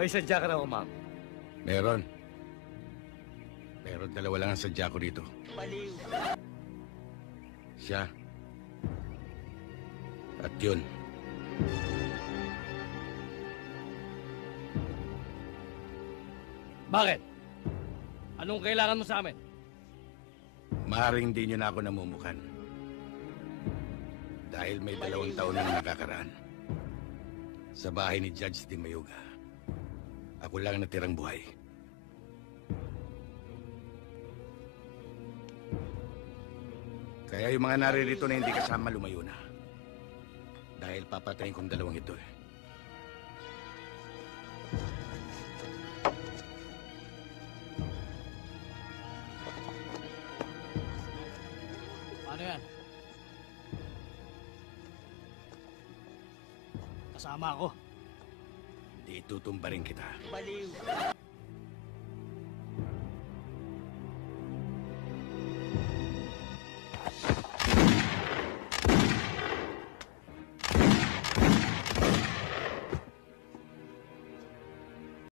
May sadya ka raw, ma'am. Meron. Pero dalawa lang ang sadya ko dito. Baliw. Siya. At yun. Bakit? Anong kailangan mo sa amin? Maaaring hindi nyo na ako namumukan. Dahil may 2 taon na nakakaraan. Sa bahay ni Judge Di Mayuga. Ako lang natirang buhay. Kaya yung mga naririto na hindi kasama lumayo na. Dahil papatayin kong 2 ito eh. Paano yan? Kasama ako. Di tutumba rin kita. Baliw.